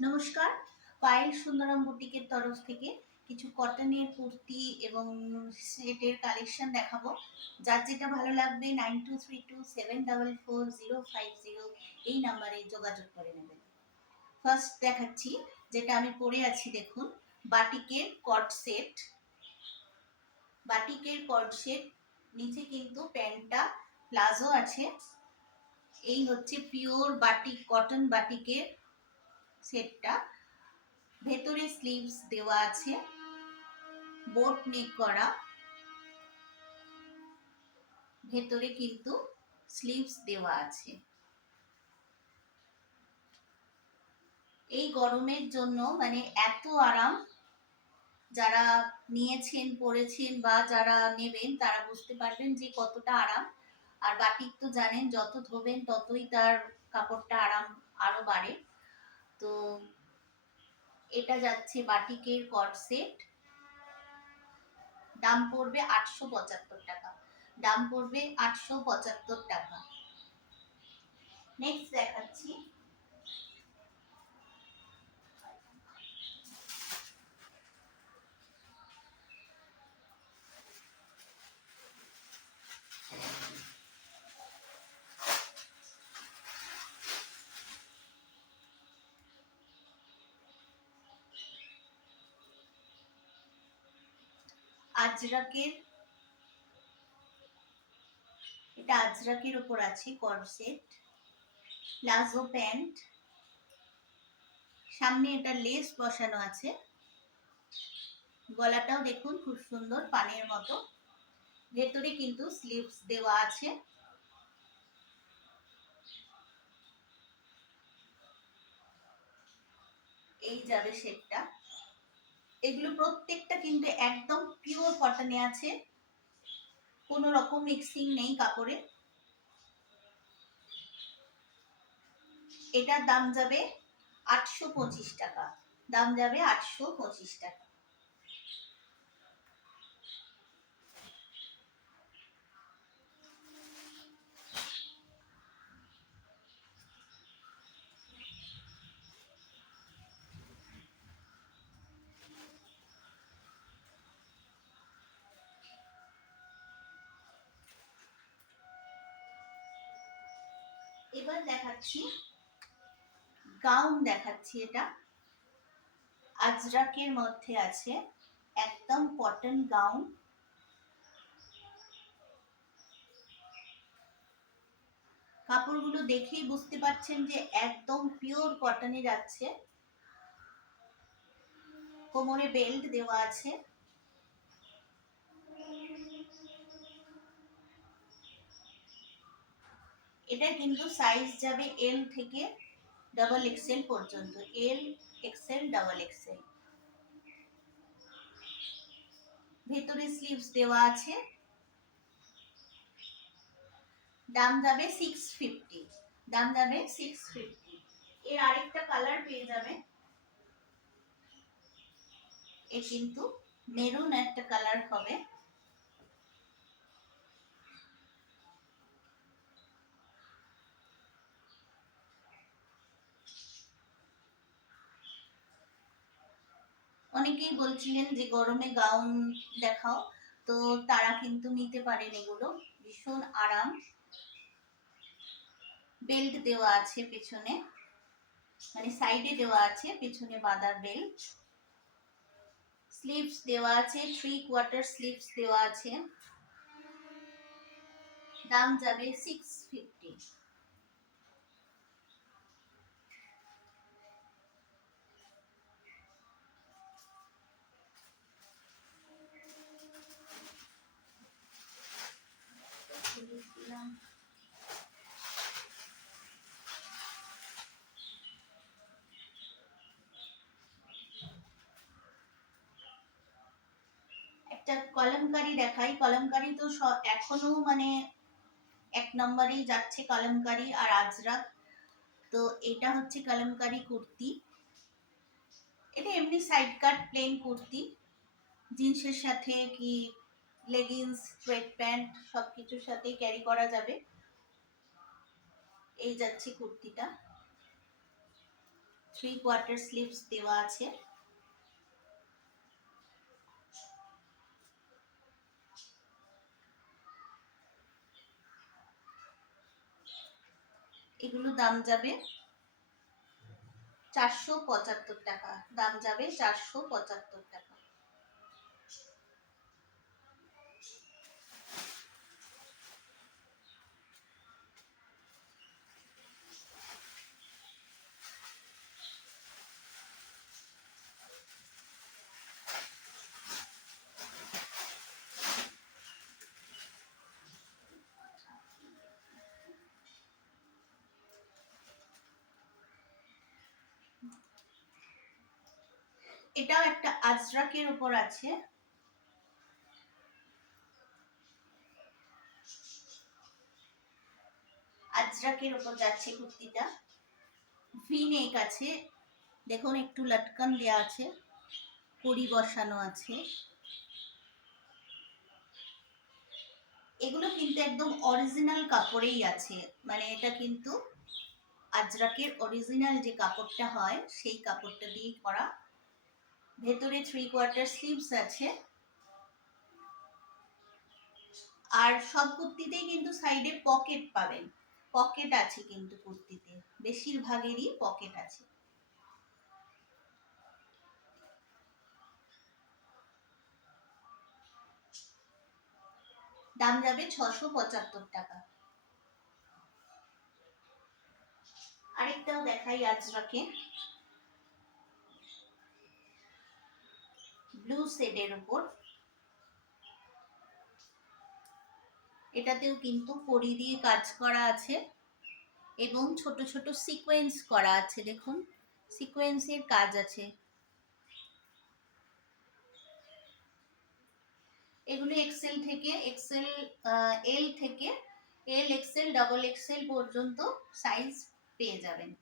নমস্কার, পায়েল সুন্দরম বুটিকের তরফ থেকে কিছু কটনের কুর্তি এবং সেটের কালেকশন দেখাবো। যার যেটা ভালো লাগবে 9232744050 এই নাম্বারে যোগাযোগ করে নেবেন। ফার্স্ট দেখাচ্ছি, যেটা আমি পরে আছি, দেখুন, বাটিকের কট সেট। বাটিকের কট সেট, নিচে কিন্তু প্যান্টটা প্লাজো আছে। এই হচ্ছে পিওর বাটিক, কটন বাটিকের সেটটা। ভেতরে স্লিভস দেওয়া আছে, বোট নেক করা, ভেতরে কিন্তু স্লিভস দেওয়া আছে। এই গরমের জন্য মানে এত আরাম, যারা নিয়েছেন পরেছেন বা যারা নেবেন তারা বুঝতে পারবেন যে কতটা আরাম। আর বাটিক তো জানেন, যত ধোবেন ততই তার কাপড়টা আরাম আরো বাড়ে। তো এটা যাচ্ছে বাটিকের কট সেট, দাম পড়বে 875 টাকা। দাম পড়বে 875 টাকা। নেক্সট দেখাচ্ছি, আজরাকের, এটা আজরাকের উপর আছে কর্সেট, প্লাজো প্যান্ট, সামনে এটা লেস বসানো আছে, গলাটাও দেখুন খুব সুন্দর পানের মতো, ভেতরে কিন্তু স্লিভস দেওয়া আছে। এই যাবে সেটটা। এগুলো প্রত্যেকটা কিন্তু একদম পিওর কটনে আছে, কোনো রকম মিক্সিং নেই কাপড়ে। এটার দাম যাবে 825 টাকা। দাম যাবে 825 টাকা। এবার দেখাচ্ছি গাউন, দেখাচ্ছি এটা আজরাকের মধ্যে আছে, একদম কটন গাউন। কাপড়গুলো দেখেই বুঝতে পারছেন যে একদম পিওর কটনে যাচ্ছে। কোমরে বেল্ট দেওয়া আছে, এটা কিন্তু সাইজ যাবে এল থেকে ডাবল এক্সেল পর্যন্ত, এল, এক্সেল, ডাবল এক্সেল। ভেতরে স্লিভস দেওয়া আছে। দাম যাবে 650। দাম যাবে 650। এর আরেকটা কালার পেয়ে যাবে, এ কিন্তু মেরুন একটা কালার হবে। অনেকেই বলছিলেন যে গরমে গাউন দেখাও, তো তারা কিন্তু নিতে পারেন, এগুলো ভীষণ আরাম। বেল্ট দেওয়া আছে পেছনে, মানে সাইডে দেওয়া আছে, পেছনে বাঁধা বেল্ট। স্লিভস দেওয়া আছে, 3/4 স্লিভস দেওয়া আছে। দাম যাবে 650। একটা কলমকারি দেখাই। কলমকারি তো এখনো মানে এক নম্বরেই যাচ্ছে, কলমকারি আর আজরাক। তো এটা হচ্ছে কলমকারি কুর্তি। এটা এমনি সাইড কাট প্লেন কুর্তি, জিন্সের সাথে কি লেগিংস, সোয়েট প্যান্ট সবকিছুর সাথে ক্যারি করা যাবে। এই যাচ্ছে কুর্তিটা। 3/4 স্লিভস দেওয়া আছে। এগুলো দাম যাবে 475 টাকা। দাম যাবে 475 টাকা। এটাও একটা আজরাকের উপর আছে। আজরাকের উপর যাচ্ছে কুর্তিটা। ভি নেক আছে, দেখুন একটু লটকন দেওয়া আছে, কড়ি বসানো আছে। এগুলো কিন্তু একদম অরিজিনাল কাপড়েই আছে, মানে এটা কিন্তু আজরাকের অরিজিনাল যে কাপড়টা হয় সেই কাপড়টা দিয়ে করা। ভেতরে 3/4 স্লিভস আছে। আর সব কুর্তিতেই কিন্তু সাইডে পকেট পাবেন, পকেট আছে কিন্তু কুর্তিতে, বেশিরভাগেরই পকেট আছে। দাম যাবে 675 টাকা। আরেকটাও দেখাই আজরাকে, ব্লু শেডের উপর। এটাতেও কিন্তু কড়ি দিয়ে কাজ করা আছে এবং ছোট ছোট সিকোয়েন্স করা আছে, দেখুন সিকোয়েন্সের কাজ আছে। এগুলো এক্সেল থেকে এক্সেল, এল থেকে এল, এক্সেল, ডাবল এক্সেল পর্যন্ত সাইজ পেয়ে যাবেন।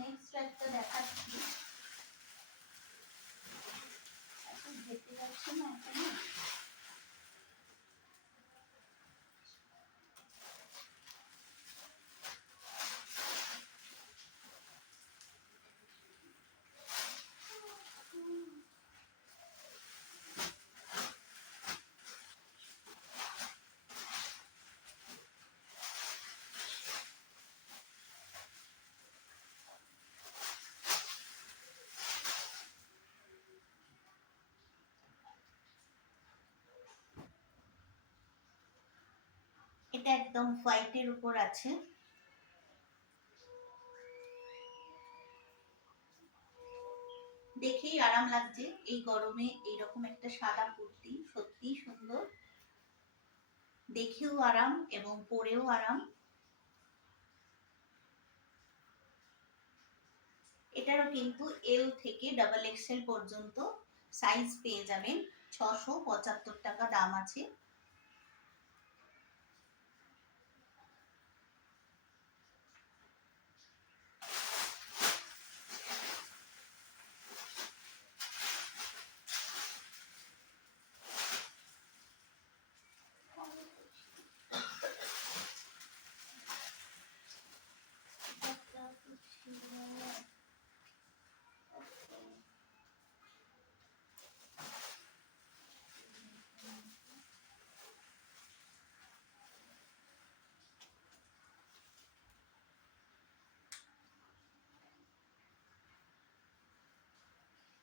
নেক্সট একটা দেখাচ্ছি, এখন যেতে যাচ্ছি না এখানে। এটা একদম হোয়াইটের উপর আছে। দেখেই আরাম লাগছে এই গরমে এইরকম একটা সাদা কুর্তি, সত্যি সুন্দর, দেখেও আরাম এবং পরেও আরাম। এটারও কিন্তু এল থেকে ডাবল এক্সেল পর্যন্ত সাইজ পেয়ে যাবেন। 675 টাকা দাম আছে।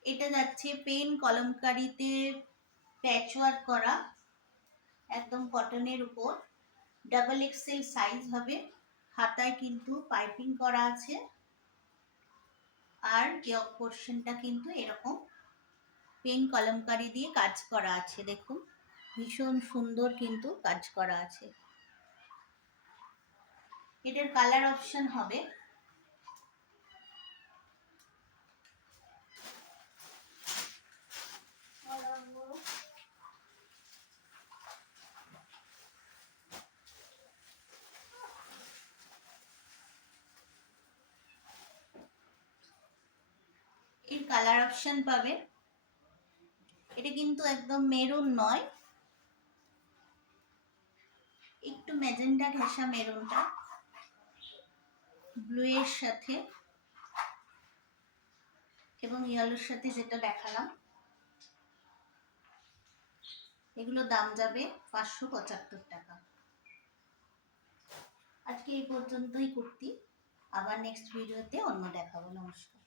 এটা যাচ্ছে পেন কলমকারিতে প্যাচওয়ার্ক করা, একদম কটনের উপর, ডাবল এক্সেল সাইজ হবে। হাতায় কিন্তু পাইপিং করা আছে, আর ইয়ক পোর্শনটা কিন্তু এরকম পেন কলমকারি দিয়ে কাজ করা আছে, দেখুন ভীষণ সুন্দর কিন্তু কাজ করা আছে। এটার কালার অপশন হবে এর কালার অপশন পাবে। এটা কিন্তু একদম মেরুন নয়, একটু ম্যাজেন্টা ঘেঁষা মেরুনটা ব্লু এর সাথে এবং ইয়েলোর সাথে যেটা দেখালাম, এগুলো দাম যাবে 575 টাকা। আজকে এই পর্যন্তই কুর্তি, আবার নেক্সট ভিডিওতে অন্য দেখাবো। নমস্কার।